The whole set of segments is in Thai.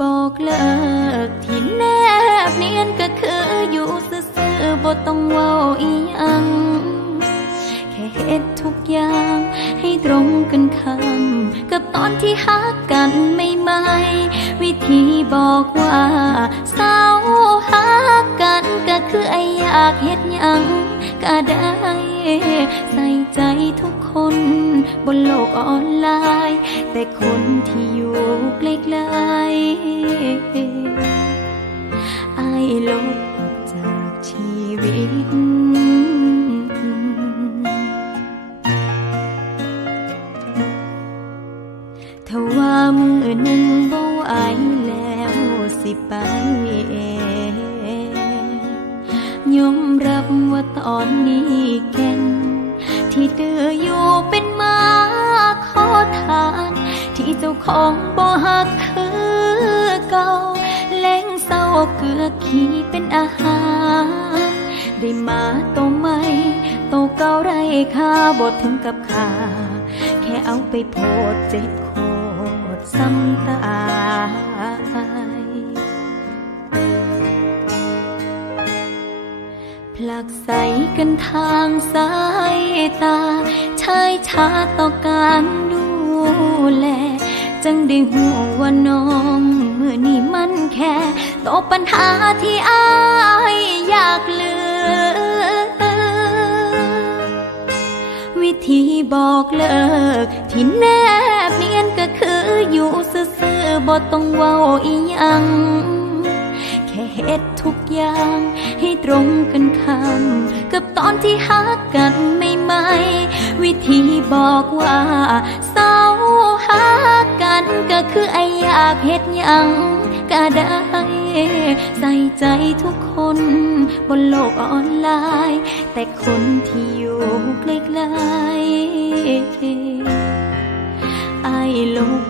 บอกเลิกที่แนบเนียนก็คืออยู่ซื่อๆบ่ต้องเว้าอีหยังแค่เฮ็ดทุกอย่างให้ตรงกันคำกับตอนที่หักกันไม่ไม่วิธีบอกว่าเศร้าหักกันก็คือไออยากเฮ็ดหยังก็ได้ใส่ใจทุกคน บนโลกออนไลน์ แต่คนที่อยู่ใกล้ๆไอลบออกจากชีวิตถ้าว่ามือหนึ่งบ่ไหวแล้วสิไปเองยอมรับว่าตอนนี้แก่นที่เดืออยู่เป็น งเศร้าเกลือขี้เป็นอาหาร ได้มาโตวใหม่โตเก่าไรค่าบ่ถึงกับค่าแค่เอาไปโพดเจ็บโคตรซ้ำตายผลักใสกันทางสายตา ชายชาต่อการดูแล จังได้หูว่าน้อง เมื่อนี่มันแค่ ตกปัญหาที่อายอยากเลือวิธีบอกเลิก ที่แนบเนียนก็คืออยู่ซื่อๆบ่ต้องเว้าอีหยังแค่เฮ็ดทุกอย่างให้ตรงกันคำกับตอนที่หักกันไม่ไม่วิธีบอกว่าเศร้าหักกันก็คือไออยากเฮ็ดยังก็ได้ ใส่ใจทุกคนบนโลกออนไลน์ แต่คนที่อยู่ใกล้ๆไอลบ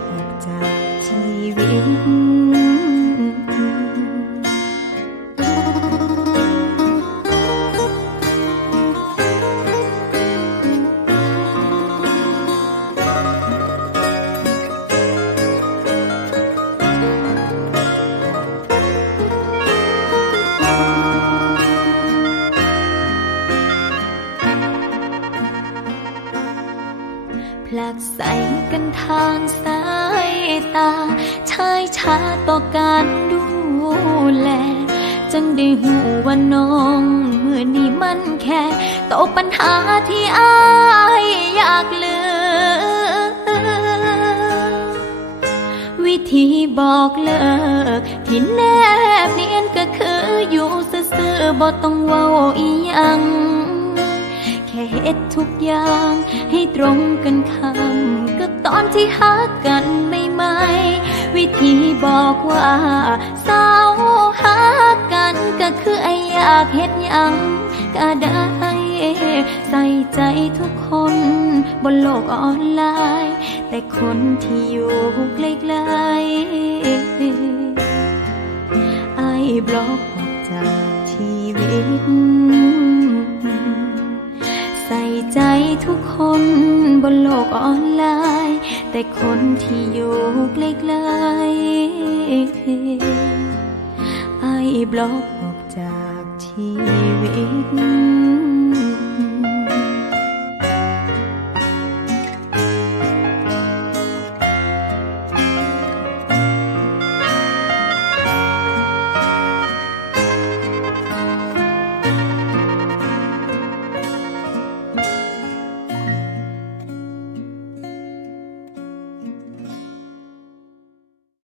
ลักใสกันทางสายตา ชายชาต่อการดูแลจังได้หูว่าน้องมือนี้มันแค่ตกปัญหาที่อายอยากเลือวิธีบอกเลิก ที่แนบเนียนก็คืออยู่ซื่อๆบ่ต้องเว้าอียัง เฮ็ดทุกอย่าง ให้ตรงกันคำกับตอนที่หักกันไม่ไม่ๆวิธีบอกว่าเศร้าหักกันก็คือไออยากเฮ็ดยังก็ได้ใส่ใจทุกคนบนโลกออนไลน์ แต่คนที่อยู่ใกล้ๆไอบล็อกออกจากชีวิต ทุกคนบนโลกออนไลน์ แต่คนที่อยู่ใกล้ๆไอ้บล็อกออกจากชีวิต